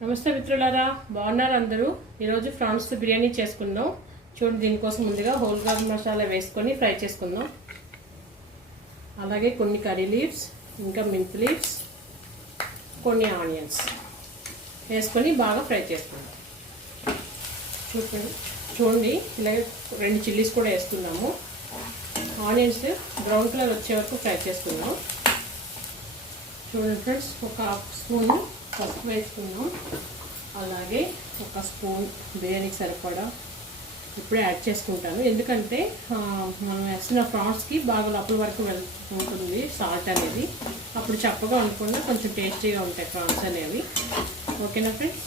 నమస్తే మిత్రులారా, బాగున్నారు అందరూ. ఈరోజు ఫ్రాన్స్ బిర్యానీ చేసుకుందాం. చూడండి, దీనికోసం ముందుగా హోల్ గరం మసాలా వేసుకొని ఫ్రై చేసుకుందాం. అలాగే కొన్ని కర్రీ లీవ్స్, ఇంకా మింట్ లీవ్స్, కొన్ని ఆనియన్స్ వేసుకొని బాగా ఫ్రై చేసుకుందాం. చూడండి, ఇలాగే 2 చిల్లీస్ కూడా వేసుకున్నాము. ఆనియన్స్ బ్రౌన్ కలర్ వచ్చే వరకు ఫ్రై చేసుకుందాం. చూడండి ఫ్రెండ్స్, ఒక హాఫ్ స్పూన్ పసుపు వేసుకుందాం. అలాగే ఒక స్పూన్ బిర్యానీకి సరిపడా ఇప్పుడే యాడ్ చేసుకుంటాను. ఎందుకంటే మనం వేస్తున్న ప్రాన్స్కి బాగా లోపల వరకు ఉంటుంది సాల్ట్ అనేది. అప్పుడు చప్పగా ఉండకుండా కొంచెం టేస్టీగా ఉంటాయి ప్రాన్స్ అనేవి. ఓకేనా ఫ్రెండ్స్?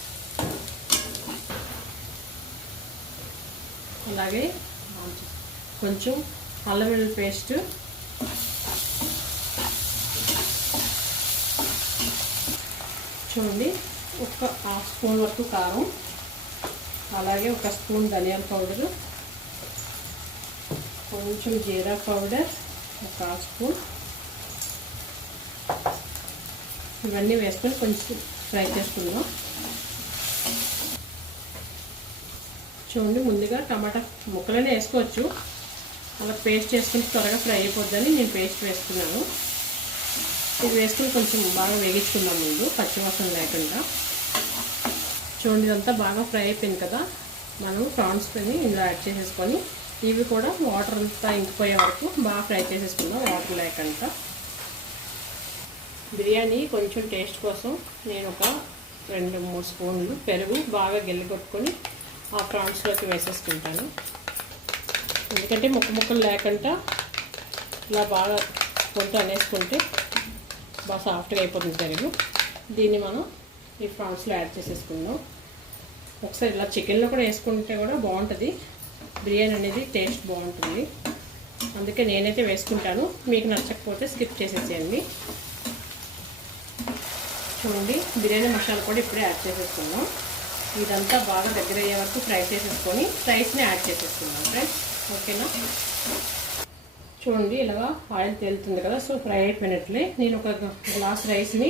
అలాగే కొంచెం అల్లం వెల్లుల్లి పేస్ట్, చూడండి ఒక హాఫ్ స్పూన్ వరకు కారం, అలాగే ఒక స్పూన్ ధనియాల పౌడరు, కొంచెం జీరా పౌడర్ ఒక హాఫ్ స్పూన్, ఇవన్నీ వేసుకొని కొంచెం ఫ్రై చేసుకుందాం. చూడండి, ముందుగా టమాటా ముక్కలనే వేసుకోవచ్చు. అలా పేస్ట్ వేసుకుని త్వరగా ఫ్రై అయిపోద్దని నేను పేస్ట్ వేసుకున్నాను. ఇది వేసుకుని కొంచెం బాగా వేగించుకుందాం ముందు, పచ్చివాసన లేకుండా. చూడండి, ఇదంతా బాగా ఫ్రై అయిపోయింది కదా. మనం ప్రాన్స్ ని ఇందులో యాడ్ చేసేసుకొని ఇవి కూడా వాటర్ అంతా ఇంకిపోయే వరకు బాగా ఫ్రై చేసేసుకుందాం, వాటర్ లేకుండా. బిర్యానీ కొంచెం టేస్ట్ కోసం నేను ఒక 2-3 స్పూన్లు పెరుగు బాగా కొట్టుకొని ఆ ప్రాన్స్లోకి వేసేసుకుంటాను. ఎందుకంటే ముక్కలు లేకుండా ఇలా బాగా కొంత అనేసుకుంటే బాగా సాఫ్ట్గా అయిపోతుంది పెరుగు. దీన్ని మనం ఈ ప్రాన్స్లో యాడ్ చేసేసుకుందాం. ఒకసారి ఇలా చికెన్లో కూడా వేసుకుంటే కూడా బాగుంటుంది, బిర్యానీ అనేది టేస్ట్ బాగుంటుంది. అందుకే నేనైతే వేసుకుంటాను. మీకు నచ్చకపోతే స్కిప్ చేసేసేయండి. చూడండి, బిర్యానీ మసాలా కూడా ఇప్పుడే యాడ్ చేసేసుకుందాం. ఇదంతా బాగా దగ్గర అయ్యే వరకు ఫ్రై చేసేసుకొని రైస్ని యాడ్ చేసేసుకుందాం ఫ్రెండ్స్. ఓకేనా? చూడండి, ఇలాగా ఆయిల్ తేలుతుంది కదా. సో ఫ్రై అయిపోయినట్లే. నేను ఒక గ్లాస్ రైస్ని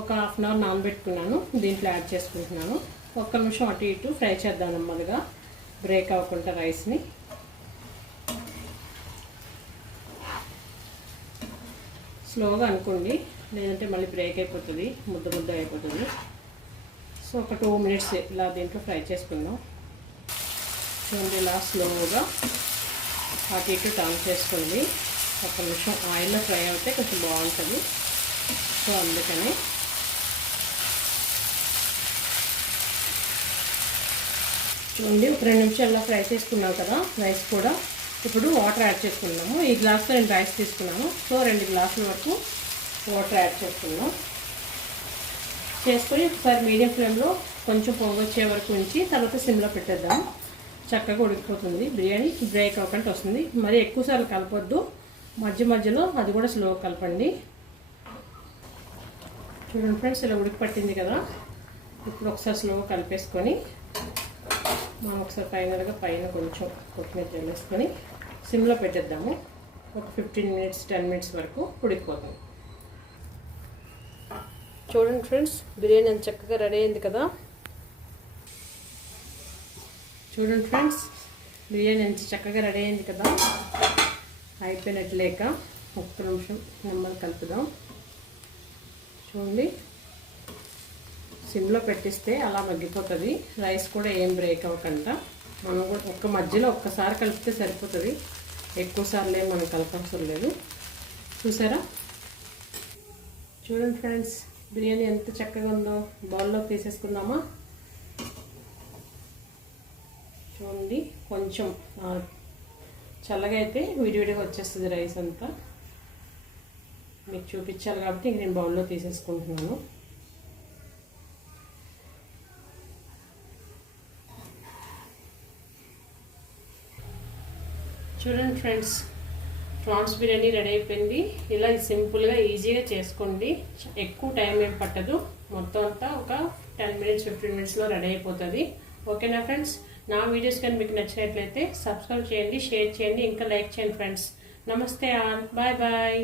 ఒక హాఫ్ అన్ అవర్ నానబెట్టుకున్నాను. దీంట్లో యాడ్ చేసుకుంటున్నాను. 1 నిమిషం అటు ఇటు ఫ్రై చేద్దాం నెమ్మదిగా, బ్రేక్ అవ్వకుండా రైస్ని. స్లోగా అనుకోండి, లేదంటే మళ్ళీ బ్రేక్ అయిపోతుంది, ముద్ద అయిపోతుంది. సో ఒక 2 మినిట్స్ ఇలా దీంట్లో ఫ్రై చేసుకుందాం. చూడండి, ఇలా స్లోగా అటు ఇటు టర్న్ చేసుకోండి. 1 నిమిషం ఆయిల్లో ఫ్రై అవుతే కొంచెం బాగుంటుంది. సో అందుకని చూడండి, ఒక 2 నిమిషాల్లో ఫ్రై చేసుకున్నాం కదా రైస్ కూడా. ఇప్పుడు వాటర్ యాడ్ చేసుకున్నాము. ఈ గ్లాస్తో నేను రైస్ తీసుకున్నాను. సో 2 గ్లాసుల వరకు వాటర్ యాడ్ చేసుకున్నాం. చేసుకొని ఒకసారి మీడియం ఫ్లేమ్లో కొంచెం పొంగొచ్చే వరకు ఉంచి తర్వాత సిమ్లో పెట్టేద్దాం. చక్కగా ఉడికిపోతుంది. బిర్యానీ బ్రేక్ అవ్వకుండా వస్తుంది. మరి ఎక్కువసార్లు కలపొద్దు, మధ్యలో అది కూడా స్లో కలపండి. చూడండి ఫ్రెండ్స్, ఇలా ఉడికి పట్టింది కదా. ఇప్పుడు ఒకసారి స్లోగా కలిపేసుకొని మనం ఒకసారి ఫైనల్గా పైన కొంచెం కొత్తిమీర చల్లేసుకొని సిమ్లో పెట్టేద్దాము. ఒక 15 మినిట్స్ 10 మినిట్స్ వరకు ఉడికిపోతుంది. చూడండి ఫ్రెండ్స్, బిర్యానీ ఎంత చక్కగా రెడీ అయింది కదా. చూడండి ఫ్రెండ్స్, బిర్యానీ ఎంత చక్కగా రెడీ అయింది కదా. అయిపోయినట్లేక 1 నిమిషం నెమ్మది కలుపుదాం. చూడండి, సిమ్లో పెట్టిస్తే అలా మగ్గిపోతుంది. రైస్ కూడా ఏం బ్రేక్ అవ్వకుండా మనం కూడా మధ్యలో ఒక్కసారి కలిపితే సరిపోతుంది. ఎక్కువసార్లు ఏం మనం కలపవసరం లేదు. చూసారా? చూడండి ఫ్రెండ్స్, బిర్యానీ ఎంత చక్కగా ఉందో. బౌల్లో తీసేసుకుందామా? చూడండి, కొంచెం చల్లగా అయితే విడివిడిగా వచ్చేస్తుంది రైస్ అంతా. మీకు చూపించాలి కాబట్టి నేను బౌల్లో తీసేసుకుంటున్నాను. చూడండి ఫ్రెండ్స్, ప్రాన్స్ బిర్యానీ రెడీ అయిపోయింది. ఇలా సింపుల్గా ఈజీగా చేసుకోండి. ఎక్కువ టైం ఏం పట్టదు. మొత్తం అంతా ఒక 10 మినిట్స్ 15 మినిట్స్లో రెడీ అయిపోతుంది. ఓకేనా ఫ్రెండ్స్? నా వీడియోస్ కానీ మీకు నచ్చినట్లయితే సబ్స్క్రైబ్ చేయండి, షేర్ చేయండి, ఇంకా లైక్ చేయండి ఫ్రెండ్స్. నమస్తే ఆల్, బాయ్ బాయ్.